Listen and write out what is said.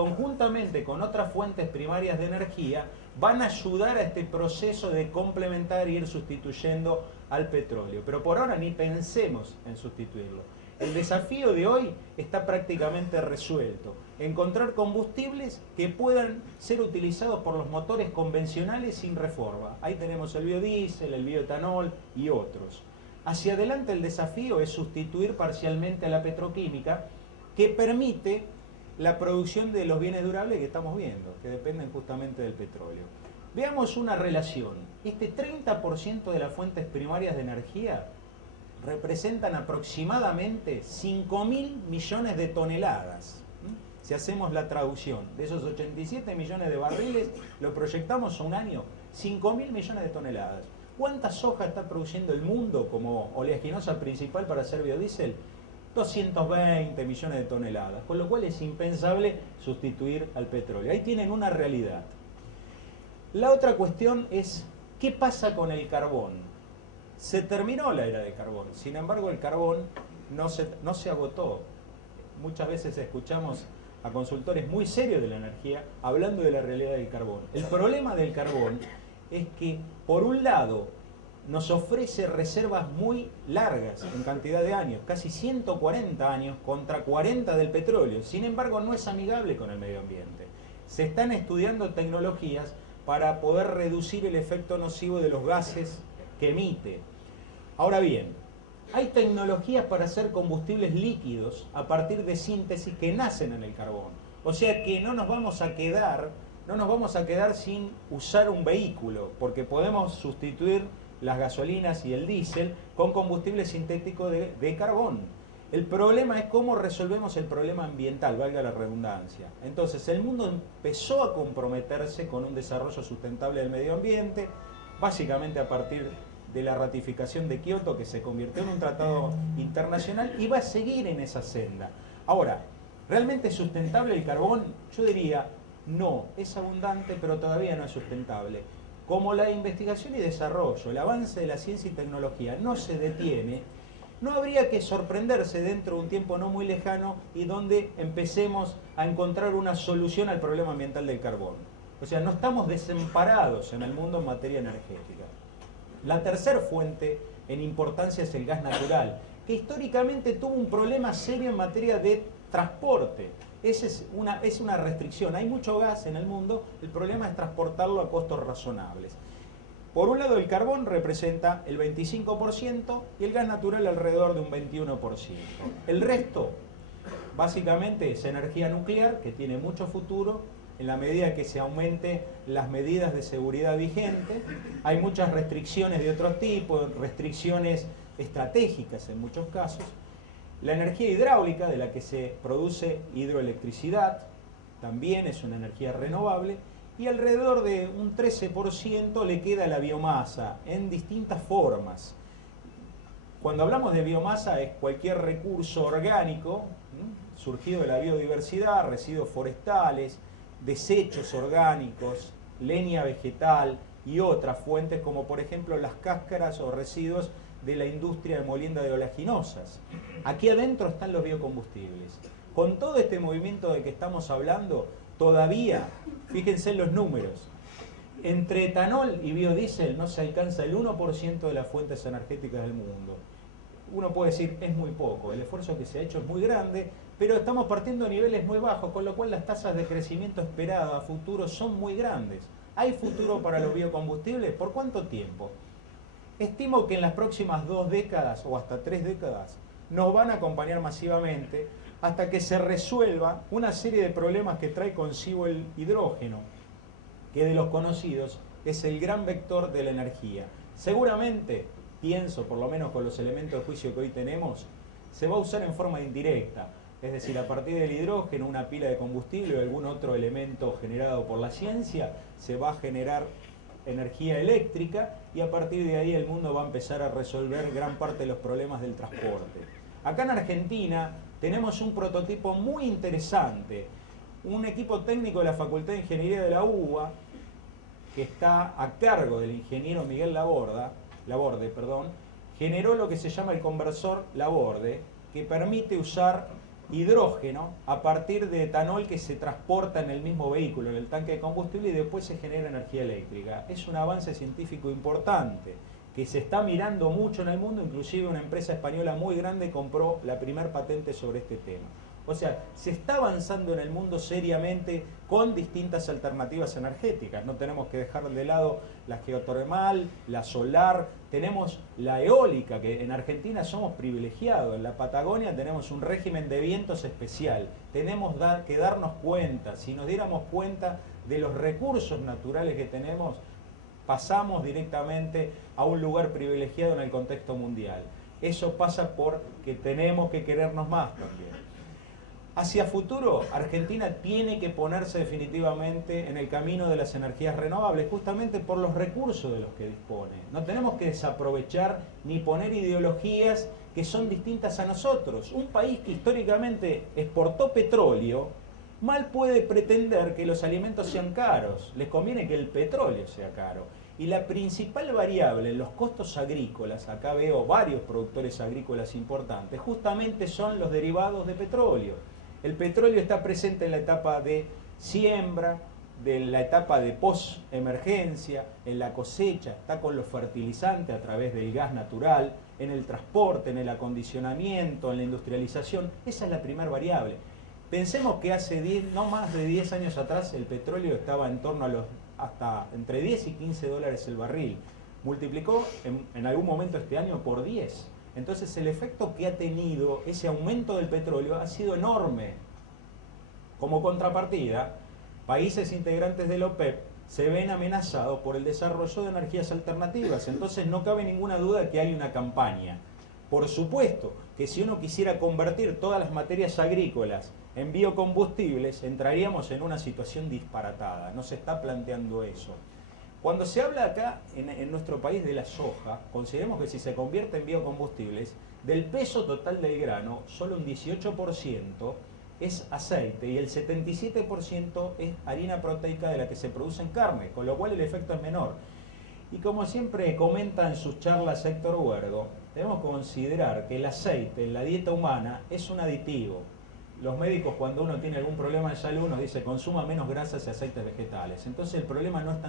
conjuntamente con otras fuentes primarias de energía van a ayudar a este proceso de complementar e ir sustituyendo al petróleo. Pero por ahora ni pensemos en sustituirlo. El desafío de hoy está prácticamente resuelto. Encontrar combustibles que puedan ser utilizados por los motores convencionales sin reforma. Ahí tenemos el biodiesel, el bioetanol y otros. Hacia adelante el desafío es sustituir parcialmente a la petroquímica, que permite la producción de los bienes durables que estamos viendo, que dependen justamente del petróleo. Veamos una relación. Este 30% de las fuentes primarias de energía representan aproximadamente 5.000 millones de toneladas. Si hacemos la traducción de esos 87 millones de barriles, lo proyectamos a un año, 5.000 millones de toneladas. ¿Cuánta soja está produciendo el mundo como oleaginosa principal para hacer biodiesel? 220 millones de toneladas, con lo cual es impensable sustituir al petróleo. Ahí tienen una realidad. La otra cuestión es, ¿qué pasa con el carbón? Se terminó la era de carbón, sin embargo el carbón no se agotó. Muchas veces escuchamos a consultores muy serios de la energía hablando de la realidad del carbón. El problema del carbón es que, por un lado, nos ofrece reservas muy largas en cantidad de años, casi 140 años contra 40 del petróleo. Sin embargo, no es amigable con el medio ambiente. Se están estudiando tecnologías para poder reducir el efecto nocivo de los gases que emite. Ahora bien, hay tecnologías para hacer combustibles líquidos a partir de síntesis que nacen en el carbón. O sea que no nos vamos a quedar sin usar un vehículo, porque podemos sustituir las gasolinas y el diésel con combustible sintético de carbón. El problema es cómo resolvemos el problema ambiental, valga la redundancia. Entonces el mundo empezó a comprometerse con un desarrollo sustentable del medio ambiente, básicamente a partir de la ratificación de Kioto, que se convirtió en un tratado internacional, y va a seguir en esa senda. Ahora, ¿realmente es sustentable el carbón? Yo diría, no, es abundante, pero todavía no es sustentable. Como la investigación y desarrollo, el avance de la ciencia y tecnología no se detiene, no habría que sorprenderse dentro de un tiempo no muy lejano y donde empecemos a encontrar una solución al problema ambiental del carbón. O sea, no estamos desamparados en el mundo en materia energética. La tercera fuente en importancia es el gas natural, que históricamente tuvo un problema serio en materia de transporte. Esa es una restricción. Hay mucho gas en el mundo, el problema es transportarlo a costos razonables. Por un lado, el carbón representa el 25% y el gas natural alrededor de un 21%. El resto, básicamente, es energía nuclear, que tiene mucho futuro, en la medida que se aumente las medidas de seguridad vigentes. Hay muchas restricciones de otros tipos, restricciones estratégicas en muchos casos. La energía hidráulica, de la que se produce hidroelectricidad, también es una energía renovable, y alrededor de un 13% le queda la biomasa en distintas formas. Cuando hablamos de biomasa es cualquier recurso orgánico surgido de la biodiversidad, residuos forestales, desechos orgánicos, leña vegetal y otras fuentes como por ejemplo las cáscaras o residuos de la industria de molienda de oleaginosas. Aquí adentro están los biocombustibles. Con todo este movimiento de que estamos hablando, todavía, fíjense en los números, entre etanol y biodiesel no se alcanza el 1% de las fuentes energéticas del mundo. Uno puede decir, es muy poco, el esfuerzo que se ha hecho es muy grande, pero estamos partiendo de niveles muy bajos, con lo cual las tasas de crecimiento esperadas a futuro son muy grandes. ¿Hay futuro para los biocombustibles? ¿Por cuánto tiempo? Estimo que en las próximas 2 décadas o hasta 3 décadas nos van a acompañar masivamente hasta que se resuelva una serie de problemas que trae consigo el hidrógeno, que de los conocidos es el gran vector de la energía. Seguramente, pienso, por lo menos con los elementos de juicio que hoy tenemos, se va a usar en forma indirecta, es decir, a partir del hidrógeno, una pila de combustible o algún otro elemento generado por la ciencia, se va a generar energía eléctrica y a partir de ahí el mundo va a empezar a resolver gran parte de los problemas del transporte. Acá en Argentina tenemos un prototipo muy interesante, un equipo técnico de la Facultad de Ingeniería de la UBA, que está a cargo del ingeniero Miguel Laborde, generó lo que se llama el conversor Laborde, que permite usar hidrógeno a partir de etanol que se transporta en el mismo vehículo, en el tanque de combustible, y después se genera energía eléctrica. Es un avance científico importante que se está mirando mucho en el mundo, inclusive una empresa española muy grande compró la primer patente sobre este tema. O sea, se está avanzando en el mundo seriamente con distintas alternativas energéticas. No tenemos que dejar de lado la geotermal, la solar, tenemos la eólica, que en Argentina somos privilegiados. En la Patagonia tenemos un régimen de vientos especial. Tenemos que darnos cuenta, si nos diéramos cuenta de los recursos naturales que tenemos, pasamos directamente a un lugar privilegiado en el contexto mundial. Eso pasa por que tenemos que querernos más también. Hacia futuro, Argentina tiene que ponerse definitivamente en el camino de las energías renovables, justamente por los recursos de los que dispone. No tenemos que desaprovechar ni poner ideologías que son distintas a nosotros. Un país que históricamente exportó petróleo, mal puede pretender que los alimentos sean caros. Les conviene que el petróleo sea caro. Y la principal variable en los costos agrícolas, acá veo varios productores agrícolas importantes, justamente son los derivados de petróleo. El petróleo está presente en la etapa de siembra, de la etapa de post-emergencia, en la cosecha, está con los fertilizantes a través del gas natural, en el transporte, en el acondicionamiento, en la industrialización. Esa es la primera variable. Pensemos que hace no más de 10 años atrás el petróleo estaba en torno a hasta entre 10 y 15 dólares el barril. Multiplicó en algún momento este año por 10. Entonces el efecto que ha tenido ese aumento del petróleo ha sido enorme. Como contrapartida, países integrantes de la OPEP se ven amenazados por el desarrollo de energías alternativas. Entonces no cabe ninguna duda de que hay una campaña. Por supuesto que si uno quisiera convertir todas las materias agrícolas en biocombustibles, entraríamos en una situación disparatada. No se está planteando eso. Cuando se habla acá en nuestro país de la soja, consideremos que si se convierte en biocombustibles, del peso total del grano, solo un 18% es aceite y el 77% es harina proteica de la que se produce en carne, con lo cual el efecto es menor. Y como siempre comenta en sus charlas Héctor Huergo, debemos considerar que el aceite en la dieta humana es un aditivo. Los médicos, cuando uno tiene algún problema de salud, nos dicen consuma menos grasas y aceites vegetales. Entonces el problema no es tan